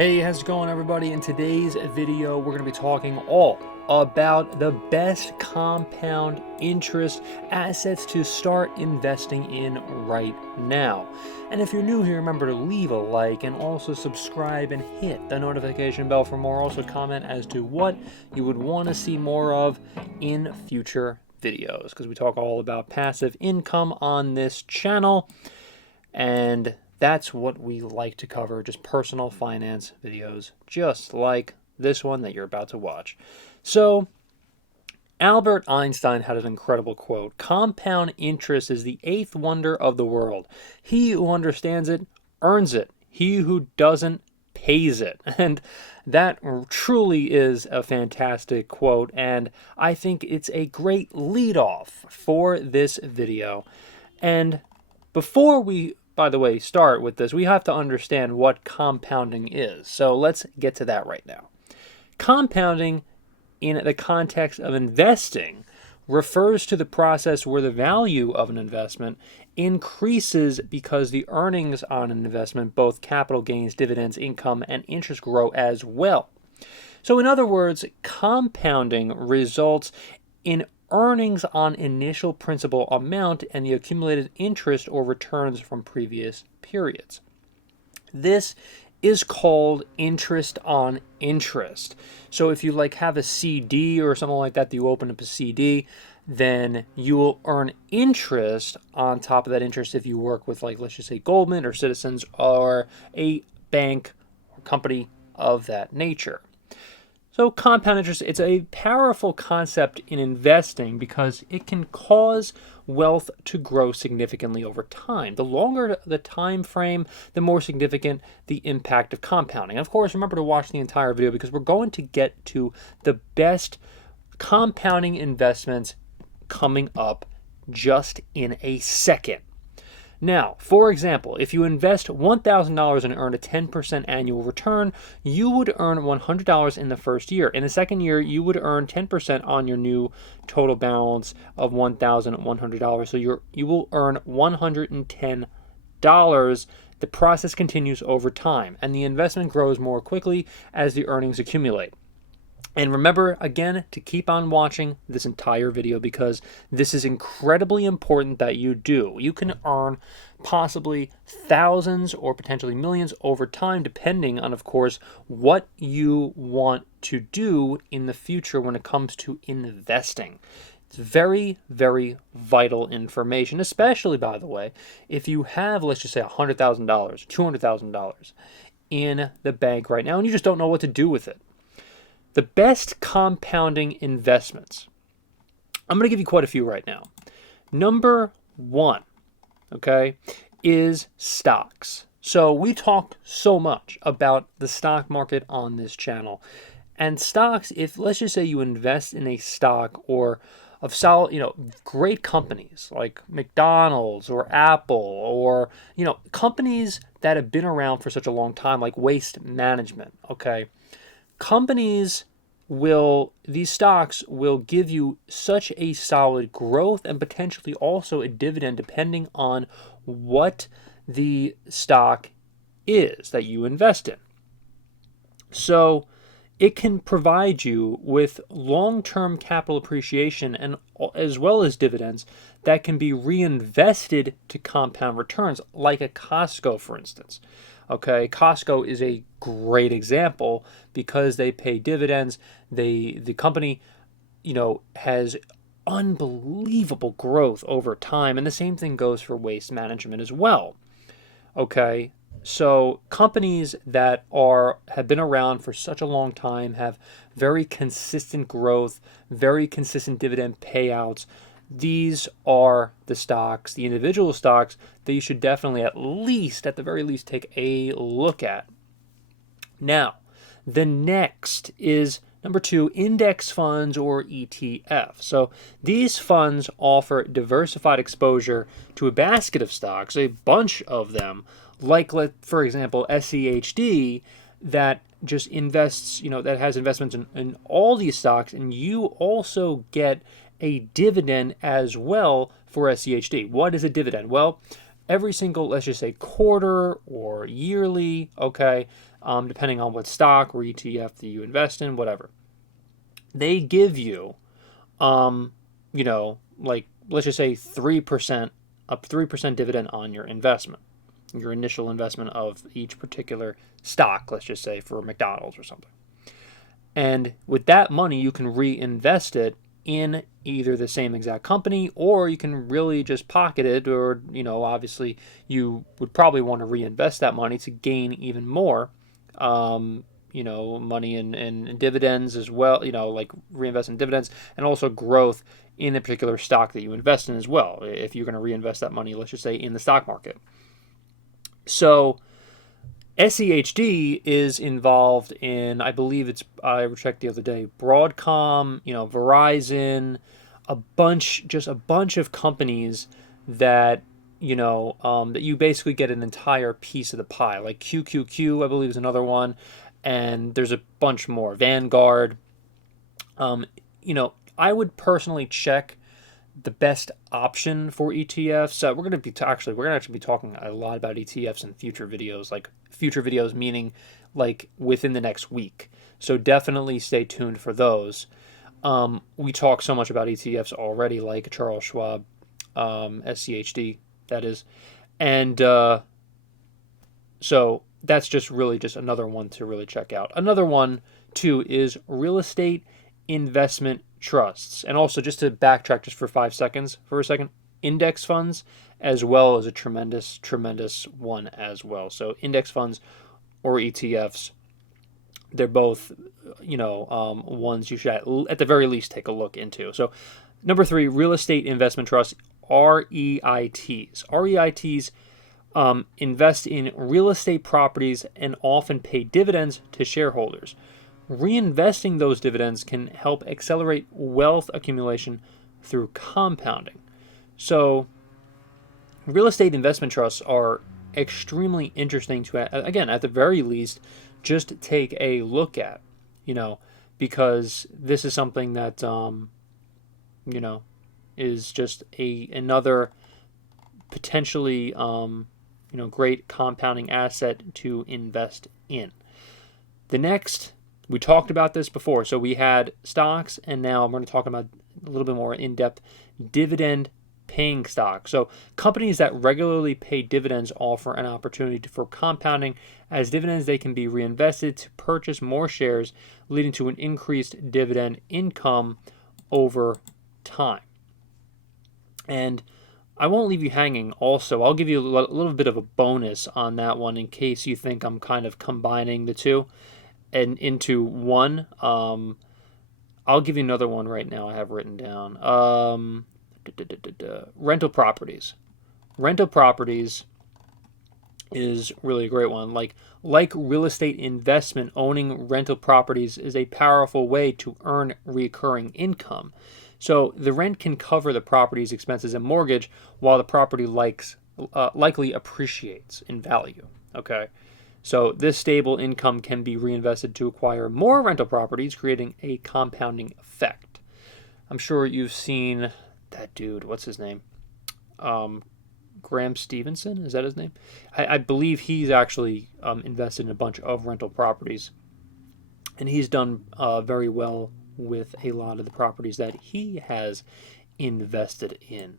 Hey, how's it going, everybody? In today's video, we're going to be talking all about the best compound interest assets to start investing in right now. And if you're new here, remember to leave a like and also subscribe and hit the notification bell for more. Also comment as to what you would want to see more of in future videos, because we talk all about passive income on this channel. And that's what we like to cover, just personal finance videos, just like this one that you're about to watch. So, Albert Einstein had an incredible quote: "Compound interest is the eighth wonder of the world. He who understands it earns it. He who doesn't pays it." And that truly is a fantastic quote, and I think it's a great lead-off for this video. And before we, by the way, start with this, we have to understand what compounding is. So let's get to that right now. Compounding, in the context of investing, refers to the process where the value of an investment increases because the earnings on an investment, both capital gains, dividends, income, and interest, grow as well. So in other words, compounding results in earnings on initial principal amount and the accumulated interest or returns from previous periods. This is called interest on interest. So if you have a CD or something like that, you open up a CD, then you will earn interest on top of that interest if you work with, let's just say Goldman or Citizens or a bank or company of that nature. So compound interest, it's a powerful concept in investing because it can cause wealth to grow significantly over time. The longer the time frame, the more significant the impact of compounding. And of course, remember to watch the entire video because we're going to get to the best compounding investments coming up just in a second. Now, for example, if you invest $1,000 and earn a 10% annual return, you would earn $100 in the first year. In the second year, you would earn 10% on your new total balance of $1,100. So you will earn $110. The process continues over time, and the investment grows more quickly as the earnings accumulate. And remember, again, to keep on watching this entire video because this is incredibly important that you do. You can earn possibly thousands or potentially millions over time, depending on, of course, what you want to do in the future when it comes to investing. It's very, very vital information, especially, by the way, if you have, let's just say, $100,000, $200,000 in the bank right now, and you just don't know what to do with it. The best compounding investments, I'm going to give you quite a few right now. Number one, okay, is stocks. So we talk so much about the stock market on this channel. And stocks, if let's just say you invest in a stock or of solid, great companies like McDonald's or Apple or, companies that have been around for such a long time, like Waste Management, okay? These stocks will give you such a solid growth and potentially also a dividend depending on what the stock is that you invest in. So it can provide you with long-term capital appreciation and as well as dividends that can be reinvested to compound returns, like a Costco, for instance. Okay, Costco is a great example because they pay dividends. The company, has unbelievable growth over time, and the same thing goes for Waste Management as well. Okay, so companies that have been around for such a long time have very consistent growth, very consistent dividend payouts. These are the stocks, the individual stocks that you should definitely at the very least, take a look at. Now, the next is number two, index funds or ETF. So these funds offer diversified exposure to a basket of stocks, a bunch of them, like, for example, SEHD, that just invests, that has investments in all these stocks, and you also get a dividend as well for SEHD. What is a dividend? Well, every single, let's just say, quarter or yearly, okay, depending on what stock or ETF that you invest in, whatever. They give you, like let's just say 3%, a 3% dividend on your investment, your initial investment of each particular stock, let's just say for McDonald's or something. And with that money, you can reinvest it in either the same exact company, or you can really just pocket it, or, obviously you would probably want to reinvest that money to gain even more, money in dividends as well, like reinvest in dividends and also growth in the particular stock that you invest in as well. If you're going to reinvest that money, let's just say in the stock market. So SEHD is involved in, I believe I checked the other day, Broadcom, Verizon, a bunch of companies that, that you basically get an entire piece of the pie. Like QQQ, I believe, is another one, and there's a bunch more. Vanguard. I would personally check the best option for ETFs. We're going to actually be talking a lot about ETFs in future videos, like future videos meaning like within the next week. So definitely stay tuned for those. We talk so much about ETFs already, like Charles Schwab, SCHD, that is. And so that's just another one to really check out. Another one, too, is real estate investment trusts. And also, just to backtrack just for 5 seconds, index funds, as well as a tremendous one as well. So index funds or ETFs, they're both, ones you should at the very least take a look into. So number 3, real estate investment trusts, REITs. REITs invest in real estate properties and often pay dividends to shareholders. Reinvesting those dividends can help accelerate wealth accumulation through compounding. So, real estate investment trusts are extremely interesting to, again, at the very least, just take a look at, because this is something that, is just another potentially, great compounding asset to invest in. The next, we talked about this before. So we had stocks, and now I'm going to talk about a little bit more in-depth dividend-paying stocks. So companies that regularly pay dividends offer an opportunity for compounding. As dividends, they can be reinvested to purchase more shares, leading to an increased dividend income over time. And I won't leave you hanging. Also, I'll give you a little bit of a bonus on that one in case you think I'm kind of combining the two and into one. I'll give you another one right now I have written down. Rental properties. Rental properties is really a great one. Like real estate investment, owning rental properties is a powerful way to earn recurring income. So the rent can cover the property's expenses and mortgage while the property likely appreciates in value. Okay. So this stable income can be reinvested to acquire more rental properties, creating a compounding effect. I'm sure you've seen that dude. What's his name? Graham Stevenson? Is that his name? I believe he's actually invested in a bunch of rental properties. And he's done very well with a lot of the properties that he has invested in.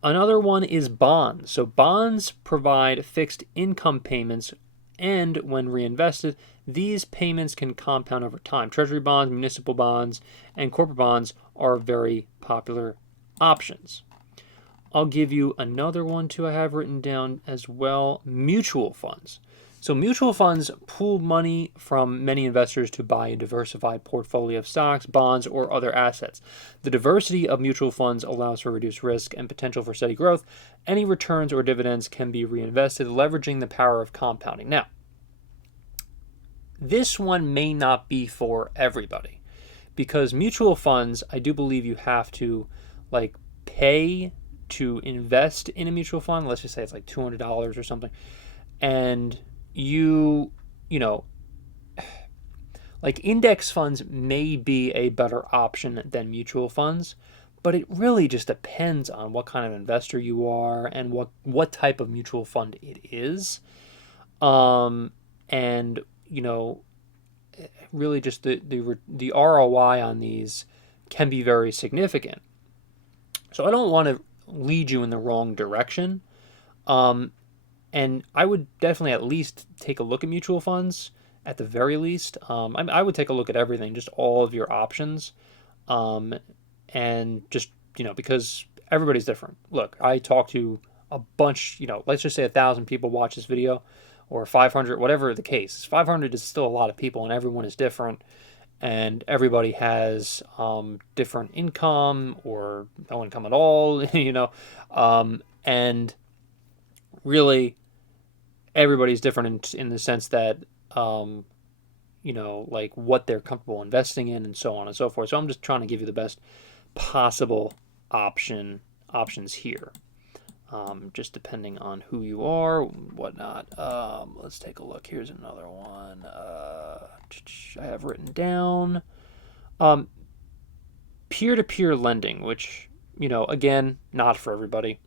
Another one is bonds. So bonds provide fixed income payments, and when reinvested, these payments can compound over time. Treasury bonds, municipal bonds, and corporate bonds are very popular options. I'll give you another one too I have written down as well. Mutual funds. So mutual funds pool money from many investors to buy a diversified portfolio of stocks, bonds, or other assets. The diversity of mutual funds allows for reduced risk and potential for steady growth. Any returns or dividends can be reinvested, leveraging the power of compounding. Now, this one may not be for everybody, because mutual funds, I do believe you have to pay to invest in a mutual fund. Let's just say it's like $200 or something. And index funds may be a better option than mutual funds, but it really just depends on what kind of investor you are and what type of mutual fund it is. And really just the ROI on these can be very significant. So I don't want to lead you in the wrong direction. Um, and I would definitely at least take a look at mutual funds at the very least. I would take a look at everything, just all of your options, um, and just because everybody's different. Look, I talk to a bunch. Let's just say 1,000 people watch this video, or 500, whatever the case. 500 is still a lot of people, and everyone is different, and everybody has different income or no income at all. And really everybody's different in the sense that um, like what they're comfortable investing in and so on and so forth. So I'm just trying to give you the best possible options here, just depending on who you are, whatnot. Let's take a look. Here's another one I have written down. Peer-to-peer lending, which again, not for everybody.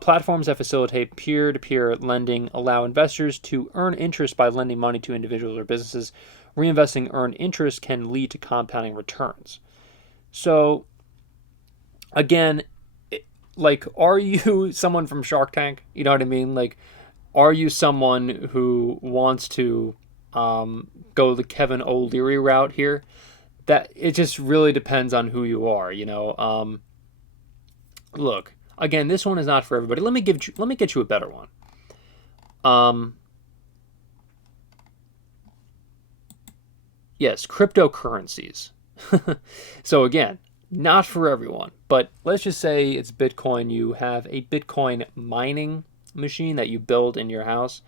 Platforms that facilitate peer-to-peer lending allow investors to earn interest by lending money to individuals or businesses. Reinvesting earned interest can lead to compounding returns. So, again, like, are you someone from Shark Tank? You know what I mean? Like, are you someone who wants to go the Kevin O'Leary route here? That it just really depends on who you are. Look, again, this one is not for everybody. Let me get you a better one. Yes, cryptocurrencies. So again, not for everyone, but let's just say it's Bitcoin. You have a Bitcoin mining machine that you build in your house.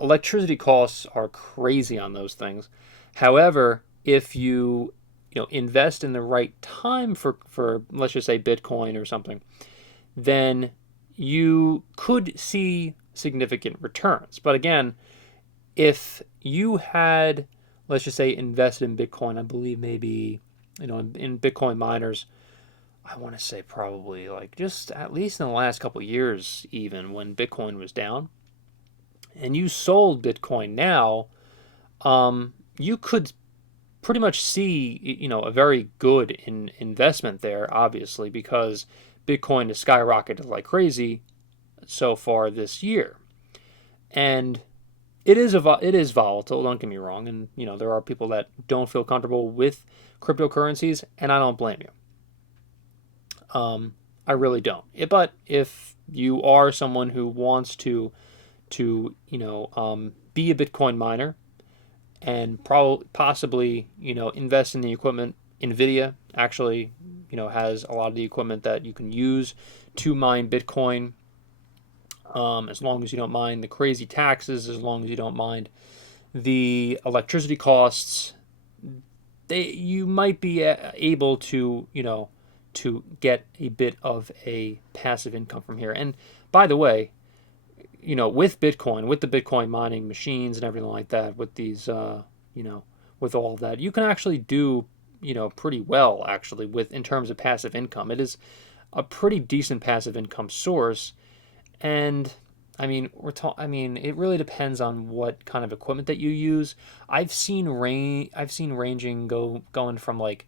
Electricity costs are crazy on those things. However, if you invest in the right time for let's just say Bitcoin or something, then you could see significant returns. But again, if you had, let's just say, invested in Bitcoin, I believe maybe in Bitcoin miners, I want to say probably like just at least in the last couple of years, even when Bitcoin was down, and you sold Bitcoin now, you could pretty much see a very good investment there, obviously, because Bitcoin has skyrocketed like crazy so far this year, and it is volatile. Don't get me wrong, and there are people that don't feel comfortable with cryptocurrencies, and I don't blame you. I really don't. But if you are someone who wants to be a Bitcoin miner and possibly invest in the equipment, Nvidia actually has a lot of the equipment that you can use to mine Bitcoin. As long as you don't mind the crazy taxes, as long as you don't mind the electricity costs, you might be able to to get a bit of a passive income from here. And by the way, with Bitcoin, with the Bitcoin mining machines and everything like that, with these, with all of that, you can actually do, pretty well actually in terms of passive income. It is a pretty decent passive income source, and I mean, it really depends on what kind of equipment that you use. I've seen ranging going from like,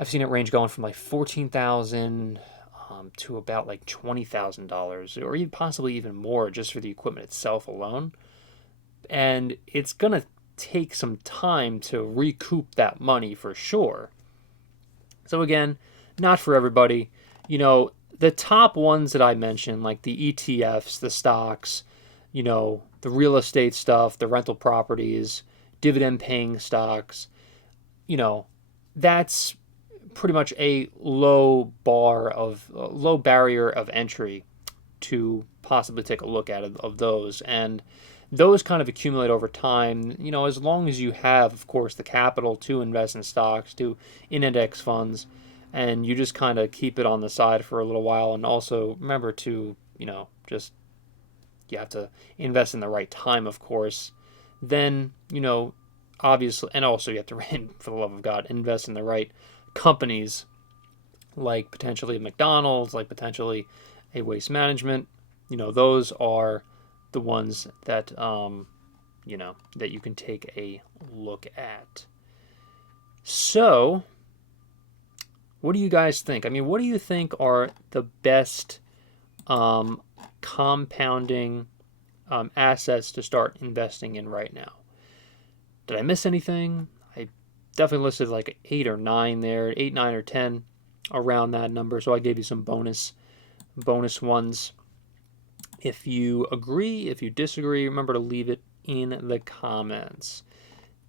I've seen it range going from like 14,000 to about like $20,000, or even possibly even more, just for the equipment itself alone. And it's gonna take some time to recoup that money for sure. So again, not for everybody. The top ones that I mentioned, like the ETFs, the stocks, the real estate stuff, the rental properties, dividend paying stocks, that's pretty much a low barrier of entry to possibly take a look at of those. And those kind of accumulate over time, as long as you have, of course, the capital to invest in stocks, in index funds, and you just kind of keep it on the side for a little while. And also remember to, just you have to invest in the right time, of course. Then, obviously, and also you have to, for the love of God, invest in the right companies, like potentially McDonald's, like potentially a Waste Management. Those are the ones that that you can take a look at. So, what do you guys think? I mean, what do you think are the best compounding assets to start investing in right now? Did I miss anything? I definitely listed like 8 or 9 there, 8, 9, or 10 around that number. So I gave you some bonus ones. If you agree, if you disagree, remember to leave it in the comments.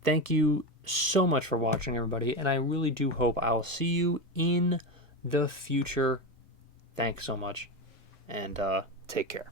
Thank you so much for watching, everybody, and I really do hope I'll see you in the future. Thanks so much, and take care.